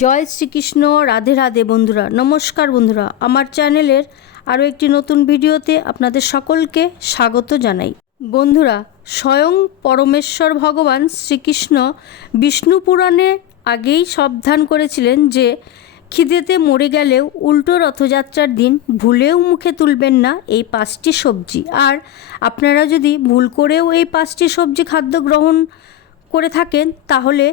জয় শ্রীকৃষ্ণ, রাধে রাধে বন্ধুরা, নমস্কার বন্ধুরা। আমার চ্যানেলের আরও একটি নতুন ভিডিওতে আপনাদের সকলকে স্বাগত জানাই। বন্ধুরা, স্বয়ং পরমেশ্বর ভগবান শ্রীকৃষ্ণ বিষ্ণু পুরাণে আগেই সাবধান করেছিলেন যে, খিদেতে মরে গেলেও উল্টো রথযাত্রার দিন ভুলেও মুখে তুলবেন না এই পাঁচটি সবজি। আর আপনারা যদি ভুল করেও এই পাঁচটি সবজি খাদ্য গ্রহণ করে থাকেন, তাহলে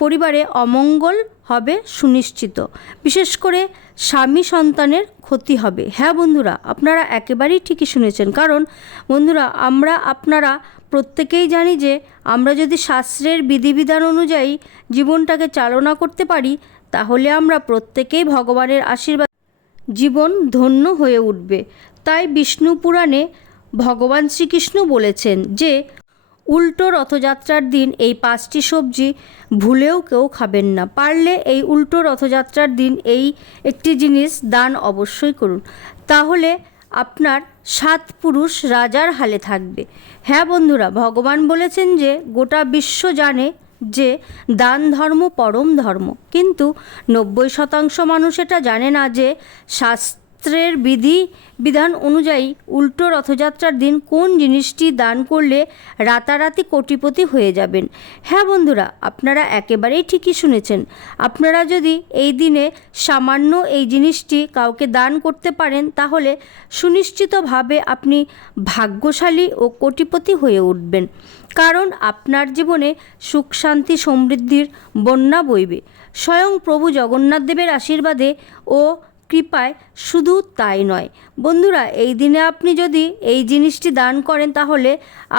পরিবারে অমঙ্গল হবে সুনিশ্চিত। বিশেষ করে স্বামী সন্তানের ক্ষতি হবে। হ্যাঁ বন্ধুরা, আপনারা একেবারেই ঠিকই শুনেছেন। কারণ বন্ধুরা, আমরা আপনারা প্রত্যেকেই জানি যে আমরা যদি শাস্ত্রের বিধিবিধান অনুযায়ী জীবনটাকে চালনা করতে পারি, তাহলে আমরা প্রত্যেকেই ভগবানের আশীর্বাদ জীবন ধন্য হয়ে উঠবে। তাই বিষ্ণু পুরাণে ভগবান শ্রীকৃষ্ণ বলেছেন যে উল্টো রথযাত্রার দিন এই পাঁচটি সবজি ভুলেও কেউ খাবেন না। পারলে এই উল্টো রথযাত্রার দিন এই একটি জিনিস দান অবশ্যই করুন। তাহলে আপনার সাত পুরুষ রাজার হালে থাকবে। হ্যাঁ বন্ধুরা, ভগবান বলেছেন যে গোটা বিশ্ব জানে যে দান ধর্ম পরম ধর্ম। কিন্তু নব্বই শতাংশ মানুষ এটা জানে না যে শাস্ত্রের বিধি, বিধান অনুযায়ী উল্টো রথযাত্রার দিন কোন জিনিসটি দান করলে রাতারাতি কোটিপতি হয়ে যাবেন? হ্যাঁ বন্ধুরা, আপনারা একেবারেই ঠিকই শুনেছেন। আপনারা যদি এই দিনে সামান্য এই জিনিসটি কাউকে দান করতে পারেন, তাহলে সুনিশ্চিতভাবে আপনি ভাগ্যশালী ও কোটিপতি হয়ে উঠবেন। কারণ আপনার জীবনে সুখ, শান্তি, সমৃদ্ধির বন্যা বইবে। স্বয়ং প্রভু জগন্নাথ দেবের আশীর্বাদে ও কৃপায় শুধু তাই নয়। বন্ধুরা, এই দিনে আপনি যদি এই জিনিসটি দান করেন, তাহলে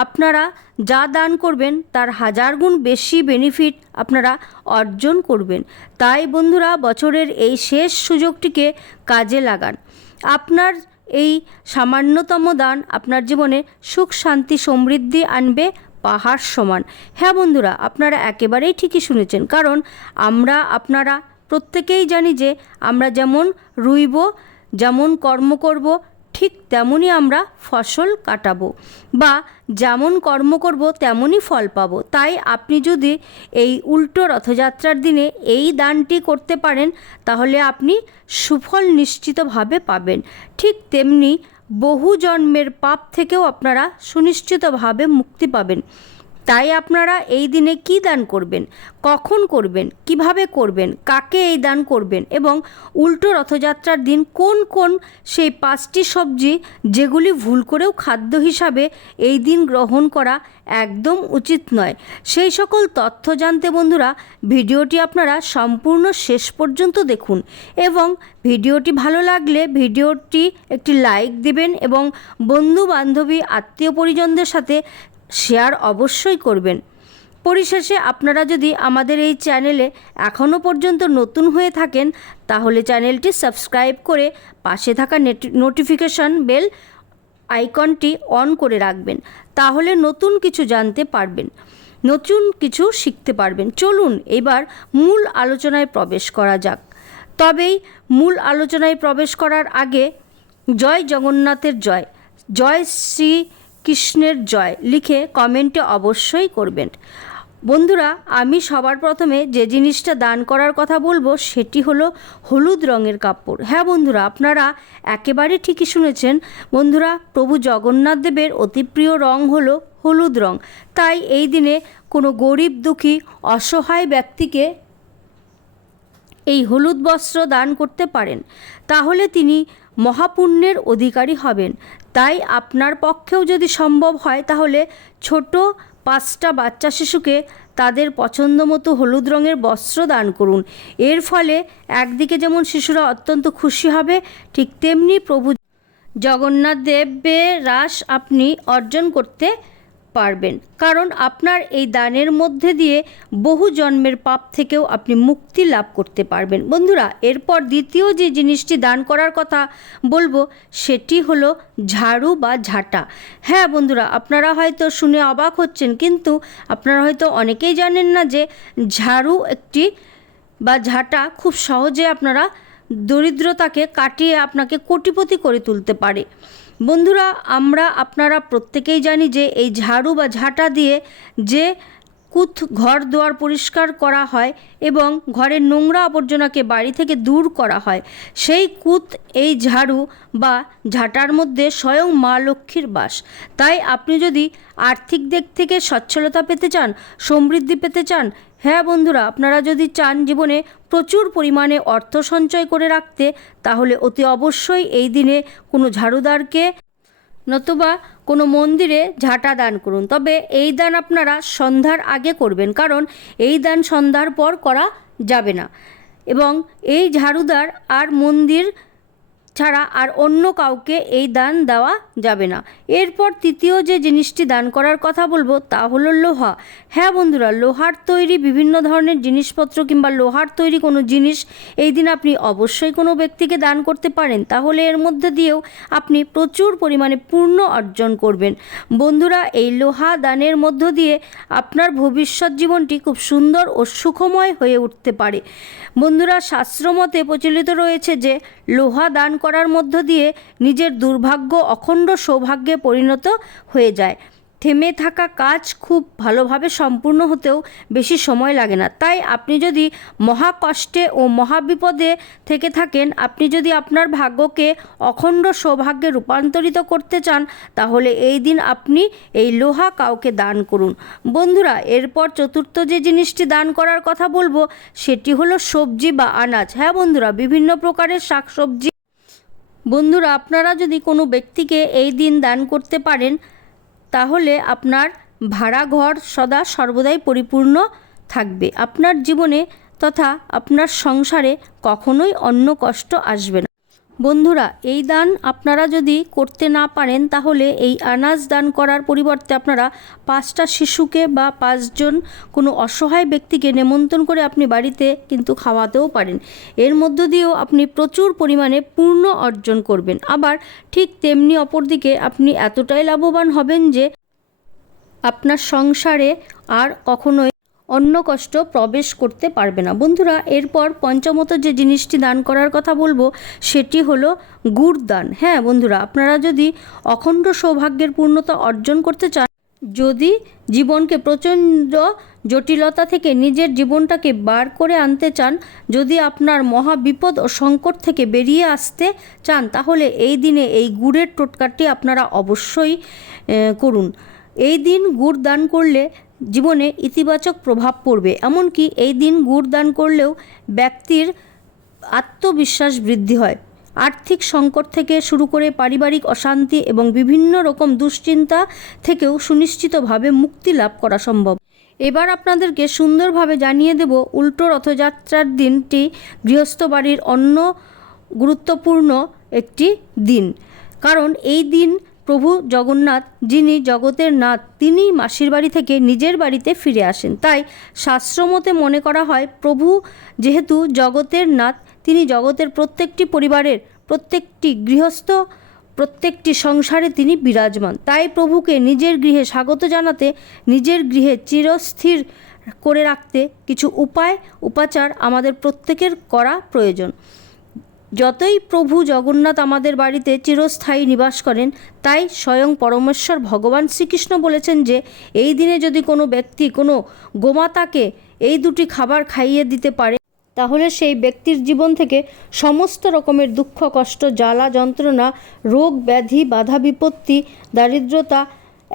আপনারা যা দান করবেন, তার হাজার গুণ বেশি বেনিফিট আপনারা অর্জন করবেন। তাই বন্ধুরা, বছরের এই শেষ সুযোগটিকে কাজে লাগান। আপনার এই সামান্যতম দান আপনার জীবনে সুখ, শান্তি, সমৃদ্ধি আনবে পাহাড় সমান। হ্যাঁ বন্ধুরা, আপনারা একেবারেই ঠিকই শুনেছেন, কারণ আমরা আপনারা প্রত্যেকেই জানি যে আমরা যেমন রুইব, যেমন কর্ম করব, ঠিক তেমনই আমরা ফসল কাটাবো বা যেমন কর্ম করব তেমনই ফল পাবো। তাই আপনি যদি এই উল্টো রথযাত্রার দিনে এই দানটি করতে পারেন, তাহলে আপনি সুফল নিশ্চিতভাবে পাবেন। ঠিক তেমনি বহু জন্মের পাপ থেকেও আপনারা সুনিশ্চিতভাবে মুক্তি পাবেন। তাই আপনারা এই দিনে কি দান করবেন? কখন করবেন? কীভাবে করবেন? কাকে এই দান করবেন? এবং উল্টো রথযাত্রার দিন কোন কোন সেই পাঁচটি সবজি যেগুলি ভুল করেও খাদ্য হিসাবে এই দিন গ্রহণ করা একদম উচিত নয়? সেই সকল তথ্য জানতে বন্ধুরা, ভিডিওটি আপনারা সম্পূর্ণ শেষ পর্যন্ত দেখুন এবং ভিডিওটি ভালো লাগলে ভিডিওটি একটি লাইক দিবেন এবং বন্ধু বান্ধবী আত্মীয় পরিজনদের সাথে শেয়ার অবশ্যই করবেন। পরিশেষে আপনারা যদি আমাদের এই চ্যানেলে এখনও পর্যন্ত নতুন হয়ে থাকেন, তাহলে চ্যানেলটি সাবস্ক্রাইব করে পাশে থাকা নোটিফিকেশন বেল আইকনটি অন করে রাখবেন, তাহলে নতুন কিছু জানতে পারবেন, নতুন কিছু শিখতে পারবেন। চলুন এবার মূল আলোচনায় প্রবেশ করা যাক। তবেই মূল আলোচনায় প্রবেশ করার আগে জয় জগন্নাথের জয়। জয় শ্রী কৃষ্ণের জয় লিখে কমেন্টে অবশ্যই করবেন। বন্ধুরা, আমি সবার প্রথমে যে জিনিসটা দান করার কথা বলব, সেটি হলো হলুদ রঙের কাপড়। হ্যাঁ বন্ধুরা, আপনারা একেবারে ঠিকই শুনেছেন। বন্ধুরা, প্রভু জগন্নাথ দেবের অতি প্রিয় রং হলো হলুদ রং। তাই এই দিনে কোনো গরিব দুঃখী, অসহায় ব্যক্তিকে এই হলুদ বস্ত্র দান করতে পারেন। তাহলে তিনি মহাপুণ্যের অধিকারী হবেন। তাই আপনার পক্ষেও যদি সম্ভব হয়, তাহলে ছোট পাঁচটা বাচ্চা শিশুকে তাদের পছন্দ মতো হলুদ রঙের বস্ত্র দান করুন। এর ফলে একদিকে যেমন শিশুরা অত্যন্ত খুশি হবে, ঠিক তেমনি প্রভু জগন্নাথ দেবের রাস আপনি অর্জন করতে পারবেন। কারণ আপনার এই দানের মধ্যে দিয়ে বহু জন্মের পাপ থেকেও আপনি মুক্তি লাভ করতে পারবেন। বন্ধুরা, এরপর দ্বিতীয় যে জিনিসটি দান করার কথা বলব, সেটি হলো ঝাড়ু বা ঝাঁটা। হ্যাঁ বন্ধুরা, আপনারা হয়তো শুনে অবাক হচ্ছেন, কিন্তু আপনারা হয়তো অনেকেই জানেন না যে ঝাড়ু একটি বা ঝাঁটা খুব সহজে আপনারা দরিদ্রতাকে কাটিয়ে আপনাকে কোটিপতি করে তুলতে পারে। বন্ধুরা আমরা আপনারা প্রত্যেকেই জানি যে এই ঝাড়ু বা ঝাঁটা দিয়ে যে কুথ ঘর দুয়ার পরিষ্কার করা হয় এবং ঘরের নোংরা আবর্জনাকে বাড়ি থেকে দূর করা হয়। সেই কুত, এই ঝাড়ু বা ঝাঁটার মধ্যে স্বয়ং মা লক্ষ্মীর বাস। তাই আপনি যদি আর্থিক দিক থেকে সচ্ছলতা পেতে চান, সমৃদ্ধি পেতে চান হ্যাঁ বন্ধুরা, আপনারা যদি চান জীবনে প্রচুর পরিমাণে অর্থ সঞ্চয় করে রাখতে, তাহলে অতি অবশ্যই এই দিনে কোনো ঝাড়ুদারকে নতুবা কোনো মন্দিরে ঝাঁটা দান করুন। তবে এই দান আপনারা সন্ধ্যার আগে করবেন, কারণ এই দান সন্ধ্যার পর করা যাবে না। এবং এই ঝাড়ুদার আর মন্দির ছাড়া আর অন্য কাউকে এই দান দেওয়া যাবে না। এরপর তৃতীয় যে জিনিসটি দান করার কথা বলব, তা হলো লোহা। হ্যাঁ বন্ধুরা, লোহার তৈরি বিভিন্ন ধরনের জিনিসপত্র কিংবা লোহার তৈরি কোনো জিনিস এই দিন আপনি অবশ্যই কোনো ব্যক্তিকে দান করতে পারেন। তাহলে এর মধ্যে দিয়েও আপনি প্রচুর পরিমাণে পূর্ণ অর্জন করবেন। বন্ধুরা, এই লোহা দানের মধ্য দিয়ে আপনার ভবিষ্যৎ জীবনটি খুব সুন্দর ও সুখময় হয়ে উঠতে পারে। বন্ধুরা শাস্ত্রমতে প্রচলিত রয়েছে যে, লোহা দান করার মধ্য দিয়ে নিজের দুর্ভাগ্য, অখণ্ড সৌভাগ্যে পরিণত হয়ে যায়। থেমে থাকা কাজ খুব ভালোভাবে সম্পূর্ণ হতেও বেশি সময় লাগে না। তাই আপনি যদি মহা কষ্টে ও মহাবিপদে থেকে থাকেন, আপনি যদি আপনার ভাগ্যকে অখণ্ড সৌভাগ্যে রূপান্তরিত করতে চান, তাহলে এই দিন আপনি এই লোহা কাউকে দান করুন। বন্ধুরা, এরপর চতুর্থ যে জিনিসটি দান করার কথা বলব, সেটি হলো সবজি বা আনাজ। হ্যাঁ বন্ধুরা, বিভিন্ন প্রকারের শাকসবজি বন্ধুরা, আপনারা যদি কোনো ব্যক্তিকে এই দিন দান করতে পারেন, তাহলে আপনার ভাড়া ঘর সদা সর্বদাই পরিপূর্ণ থাকবে। আপনার জীবনে তথা আপনার সংসারে কখনোই অন্য কষ্ট আসবে না। বন্ধুরা, এই দান আপনারা যদি করতে না পারেন, তাহলে এই আনাজ দান করার পরিবর্তে আপনারা পাঁচটা শিশুকে বা পাঁচজন কোনো অসহায় ব্যক্তিকে নেমন্তন্ন করে আপনি বাড়িতে কিন্তু খাওয়াতেও পারেন। এর মধ্য দিয়েও আপনি প্রচুর পরিমাণে পূর্ণ অর্জন করবেন। আবার ঠিক তেমনি অপরদিকে আপনি এতটাই লাভবান হবেন যে আপনার সংসারে আর কখনোই অন্য কষ্ট প্রবেশ করতে পারবে না। বন্ধুরা, এরপর পঞ্চমত যে জিনিসটি দান করার কথা বলব, সেটি হলো গুড় দান হ্যাঁ বন্ধুরা, আপনারা যদি অখণ্ড সৌভাগ্যের পূর্ণতা অর্জন করতে চান, যদি জীবনকে প্রচণ্ড জটিলতা থেকে নিজের জীবনটাকে বার করে আনতে চান, যদি আপনার মহা বিপদ ও সংকট থেকে বেরিয়ে আসতে চান, তাহলে এই দিনে এই গুড়ের টোটকাটি আপনারা অবশ্যই করুন। এই দিন গুড় দান করলে জীবনে ইতিবাচক প্রভাব পড়বে। এমনকি এই দিন গুড় দান করলেও ব্যক্তির আত্মবিশ্বাস বৃদ্ধি হয়। আর্থিক সংকট থেকে শুরু করে পারিবারিক অশান্তি এবং বিভিন্ন রকম দুশ্চিন্তা থেকেও সুনিশ্চিতভাবে মুক্তি লাভ করা সম্ভব। এবার আপনাদেরকে সুন্দরভাবে জানিয়ে দেব উল্টো রথযাত্রার দিনটি গৃহস্থ বাড়ির অন্য গুরুত্বপূর্ণ একটি দিন। কারণ এই দিন প্রভু জগন্নাথ, যিনি জগতের নাথ তিনি মাসির বাড়ি থেকে নিজের বাড়িতে ফিরে আসেন। তাই শাস্ত্রমতে মনে করা হয়, প্রভু যেহেতু জগতের নাথ, তিনি জগতের প্রত্যেকটি পরিবারের প্রত্যেকটি গৃহস্থ, প্রত্যেকটি সংসারে তিনি বিরাজমান। তাই প্রভুকে নিজের গৃহে স্বাগত জানাতে, নিজের গৃহে চিরস্থির করে রাখতে কিছু উপায়, উপাচার আমাদের প্রত্যেকের করা প্রয়োজন। যতই প্রভু জগন্নাথ আমাদের বাড়িতে চিরস্থায়ী নিবাস করেন, তাই স্বয়ং পরমেশ্বর ভগবান শ্রীকৃষ্ণ বলেছেন যে, এই দিনে যদি কোনো ব্যক্তি, কোনো গোমাতাকে এই দুটি খাবার খাইয়ে দিতে পারে, তাহলে সেই ব্যক্তির জীবন থেকে সমস্ত রকমের দুঃখ, কষ্ট, জ্বালা, যন্ত্রণা, রোগ, ব্যাধি, বাধা, বিপত্তি, দারিদ্রতা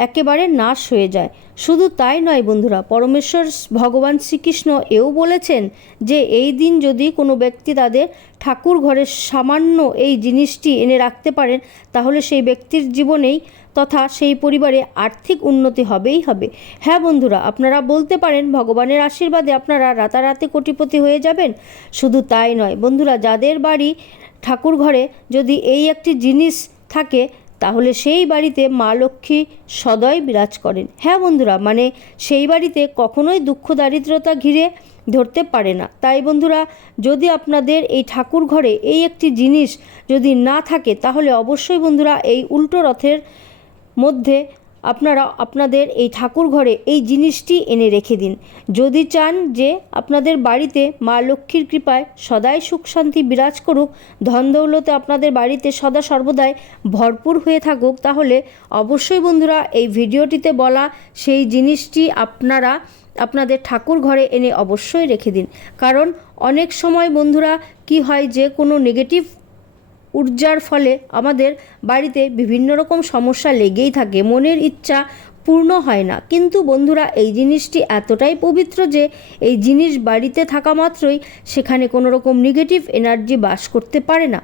একেবারে নাশ হয়ে যায়। শুধু তাই নয় বন্ধুরা, পরমেশ্বর ভগবান শ্রীকৃষ্ণ এও বলেছেন যে এই দিন যদি কোনো ব্যক্তি তাদের ঠাকুর ঘরের সামান্য এই জিনিসটি এনে রাখতে পারেন, তাহলে সেই ব্যক্তির জীবনেই তথা সেই পরিবারে আর্থিক উন্নতি হবেই হবে। হ্যাঁ বন্ধুরা, আপনারা বলতে পারেন ভগবানের আশীর্বাদে আপনারা রাতারাতি কোটিপতি হয়ে যাবেন। শুধু তাই নয় বন্ধুরা, যাদের বাড়ি ঠাকুর ঘরে যদি এই একটি জিনিস থাকে তাহলে সেই বাড়িতে মা লক্ষ্মী সদয় বিরাজ করেন। হ্যাঁ বন্ধুরা মানে সেই বাড়িতে কখনোই দুঃখ দারিদ্রতা ঘিরে ধরতে পারে না। তাই বন্ধুরা, যদি আপনাদের এই ঠাকুর ঘরে এই একটি জিনিস যদি না থাকে, তাহলে অবশ্যই বন্ধুরা এই উল্টো রথের মধ্যে আপনারা আপনাদের এই ঠাকুর ঘরে এই জিনিসটি এনে রেখে দিন। যদি চান যে আপনাদের বাড়িতে মা লক্ষ্মীর কৃপায় সদাই সুখ শান্তি বিরাজ করুক ধন দৌলতে আপনাদের বাড়িতে সদা সর্বদাই ভরপুর হয়ে থাকুক, তাহলে অবশ্যই বন্ধুরা এই ভিডিওটিতে বলা সেই জিনিসটি আপনারা আপনাদের ঠাকুর ঘরে এনে অবশ্যই রেখে দিন। কারণ অনেক সময় বন্ধুরা কি হয় যে কোনো নেগেটিভ ঊর্জার ফলে আমাদের বাড়িতে বিভিন্ন রকম সমস্যা লেগেই থাকে, মনের ইচ্ছা পূর্ণ হয় না। কিন্তু বন্ধুরা, এই জিনিসটি এতটাই পবিত্র যে এই জিনিস বাড়িতে থাকা মাত্রই সেখানে কোনো রকম নেগেটিভ এনার্জি বাস করতে পারে না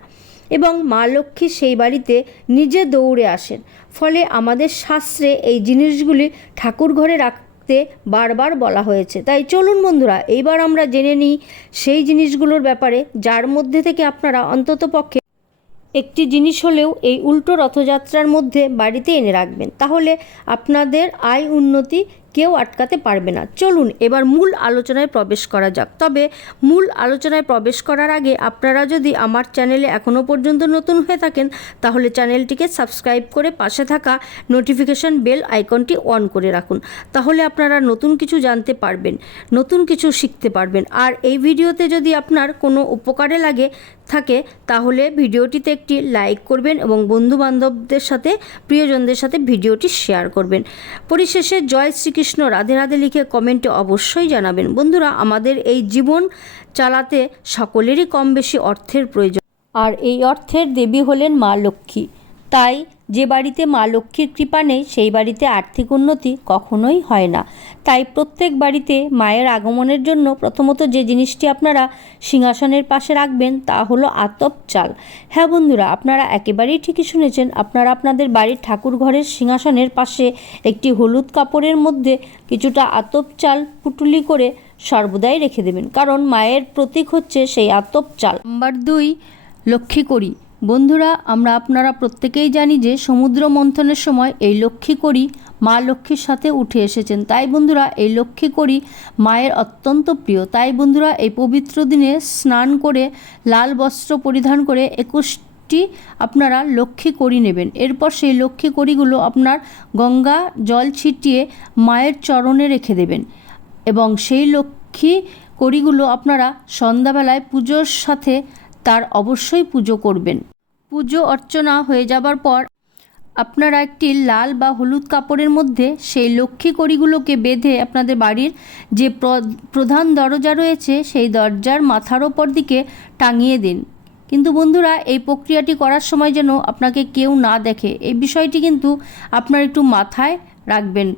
এবং মা লক্ষ্মী সেই বাড়িতে নিজে দৌড়ে আসেন। ফলে আমাদের শাস্ত্রে এই জিনিসগুলি ঠাকুর ঘরে রাখতে বারবার বলা হয়েছে। তাই চলুন বন্ধুরা, এইবার আমরা জেনে নিই সেই জিনিসগুলোর ব্যাপারে, যার মধ্যে থেকে আপনারা অন্তত পক্ষে একটি জিনিস হলেও এই উল্টো রথযাত্রার মধ্যে বাড়িতে এনে রাখবেন। তাহলে আপনাদের আয় উন্নতি কেউ আটকাতে পারবে না। চলুন, এবার মূল আলোচনায় প্রবেশ করা যাক। তবে মূল আলোচনায় প্রবেশ করার আগে আপনারা যদি আমার চ্যানেলে এখনও পর্যন্ত নতুন হয়ে থাকেন, তাহলে চ্যানেলটিকে সাবস্ক্রাইব করে পাশে থাকা নোটিফিকেশন বেল আইকনটি অন করে রাখুন। তাহলে আপনারা নতুন কিছু জানতে পারবেন, নতুন কিছু শিখতে পারবেন। আর এই ভিডিওতে যদি আপনার কোনো উপকারে লাগে থাকে, তাহলে ভিডিওটিতে একটি লাইক করবেন এবং বন্ধুবান্ধবদের সাথে, প্রিয়জনদের সাথে ভিডিওটি শেয়ার করবেন। পরিশেষে জয় শ্রীকৃষ্ণ রাধে রাধে লিখে কমেন্টে অবশ্যই জানাবেন। বন্ধুরা, আমাদের এই জীবন চালাতে সকলেরই কম বেশি অর্থের প্রয়োজন। আর এই অর্থের দেবী হলেন মা লক্ষ্মী। তাই যে বাড়িতে মা লক্ষ্মীর কৃপা নেই, সেই বাড়িতে আর্থিক উন্নতি কখনোই হয় না। তাই প্রত্যেক বাড়িতে মায়ের আগমনের জন্য প্রথমত যে জিনিসটি আপনারা সিংহাসনের পাশে রাখবেন, তা হলো আতপ চাল। হ্যাঁ বন্ধুরা, আপনারা একেবারেই ঠিকই শুনেছেন, আপনারা আপনাদের বাড়ির ঠাকুর ঘরের সিংহাসনের পাশে একটি হলুদ কাপড়ের মধ্যে কিছুটা আতপ চাল পুটুলি করে সর্বদাই রেখে দেবেন। কারণ মায়ের প্রতীক হচ্ছে সেই আতপ চাল। নাম্বার দুই, লক্ষ্মী করি। বন্ধুরা, আমরা আপনারা প্রত্যেকেই জানি যে সমুদ্র মন্থনের সময় এই লক্ষ্মী করি মা লক্ষ্মীর সাথে উঠে এসেছেন। তাই বন্ধুরা, এই লক্ষ্মী করি মায়ের অত্যন্ত প্রিয়। তাই বন্ধুরা, এই পবিত্র দিনে স্নান করে লাল বস্ত্র পরিধান করে একুশটি আপনারা লক্ষ্মী করি নেবেন। এরপর সেই লক্ষ্মী করিগুলো আপনার গঙ্গা জল ছিটিয়ে মায়ের চরণে রেখে দেবেন এবং সেই লক্ষ্মী করিগুলো আপনারা সন্ধ্যাবেলায় পুজোর সাথে তার অবশ্যই পুজো করবেন। পুজো অর্চনা হয়ে যাবার পর আপনারা একটি লাল বা হলুদ কাপড়ের মধ্যে সেই লক্ষ্মী কড়িগুলোকে বেঁধে আপনাদের বাড়ির যে প্রধান দরজা রয়েছে সেই দরজার মাথার ওপর দিকে টাঙিয়ে দিন। কিন্তু বন্ধুরা, এই প্রক্রিয়াটি করার সময় যেন আপনাকে কেউ না দেখে, এই বিষয়টি কিন্তু আপনার একটু মাথায় রাখবেন।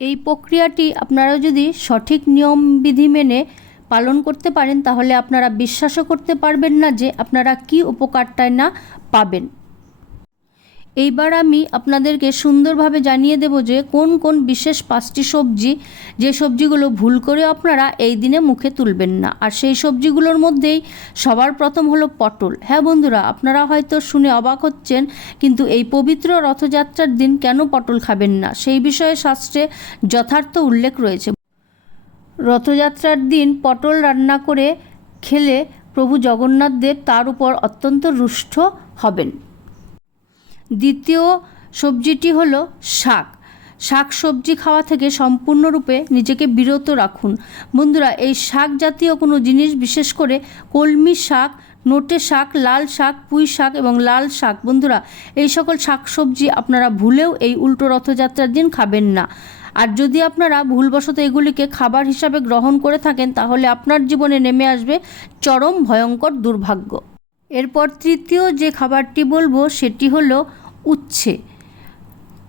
এই প্রক্রিয়াটি আপনারা যদি সঠিক নিয়মবিধি মেনে পালন করতে পারেন, তাহলে আপনারা বিশ্বাসও করতে পারবেন না যে আপনারা কি উপকারটাই না পাবেন। এইবার আমি আপনাদেরকে সুন্দরভাবে জানিয়ে দেব যে কোন কোন বিশেষ পাঁচটি সবজি, যে সবজিগুলো ভুল করে আপনারা এই দিনে মুখে তুলবেন না। আর সেই সবজিগুলোর মধ্যেই সবার প্রথম হলো পটল। হ্যাঁ বন্ধুরা, আপনারা হয়তো শুনে অবাক হচ্ছেন, কিন্তু এই পবিত্র রথযাত্রার দিন কেন পটল খাবেন না? সেই বিষয়ে শাস্ত্রে যথার্থ উল্লেখ রয়েছে। রথযাত্রার দিন পটল রান্না করে খেলে প্রভু জগন্নাথ দেব তার উপর অত্যন্ত রুষ্ট হবেন। দ্বিতীয় সবজিটি হলো শাক। শাক সবজি খাওয়া থেকে সম্পূর্ণরূপে নিজেকে বিরত রাখুন। বন্ধুরা, এই শাক জাতীয় কোনো জিনিস, বিশেষ করে কলমি শাক, নোটে শাক, লাল শাক, পুঁই শাক এবং লাল শাক, বন্ধুরা, এই সকল শাক সবজি আপনারা ভুলেও এই উল্টো রথযাত্রার দিন খাবেন না। আর যদি আপনারা ভুলবশত এগুলিকে খাবার হিসাবে গ্রহণ করে থাকেন, তাহলে আপনার জীবনে নেমে আসবে চরম ভয়ঙ্কর দুর্ভাগ্য। এরপর তৃতীয় যে খাবারটি বলব, সেটি হলো উচ্ছে।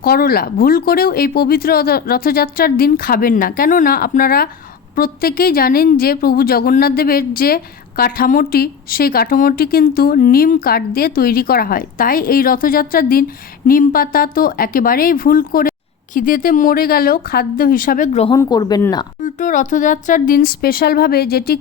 করলা, ভুল করেও এই পবিত্র রথ- রথযাত্রার দিন খাবেন না। কেননা, আপনারা প্রত্যেকেই জানেন যে প্রভু জগন্নাথ দেবের যে কাঠামোটি, সেই কাঠামোটি কিন্তু নিম কাঠ দিয়ে তৈরি করা হয়। তাই এই রথযাত্রার দিন নিম পাতা তো একেবারেই ভুল করে খিদেতে মরে গেলেও খাদ্য হিসাবে গ্রহণ করবেন না। উল্টো রথযাত্রার দিন স্পেশালভাবে যেটি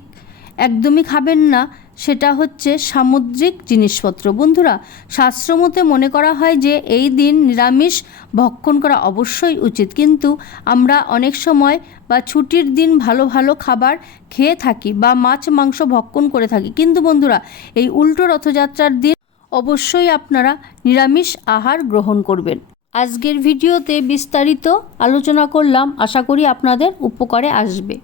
একদমই খাবেন না, সেটা হচ্ছে সামুদ্রিক জিনিসপত্র। বন্ধুরা, শাস্ত্রমতে মনে করা হয় যে এই দিন নিরামিষ ভক্ষণ করা অবশ্যই উচিত। কিন্তু আমরা অনেক সময় বা ছুটির দিন ভালো ভালো খাবার খেয়ে থাকি বা মাছ মাংস ভক্ষণ করে থাকি। কিন্তু বন্ধুরা, এই উল্টো রথযাত্রার দিন অবশ্যই আপনারা নিরামিষ আহার গ্রহণ করবেন। আজকের ভিডিওতে বিস্তারিত আলোচনা করলাম। আশা করি আপনাদের উপকারে আসবে।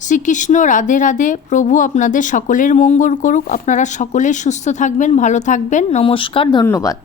শ্রীকৃষ্ণ রাধে রাধে। প্রভু আপনাদের সকলের মঙ্গল করুক। আপনারা সকলেই সুস্থ থাকবেন, ভালো থাকবেন। নমস্কার, ধন্যবাদ।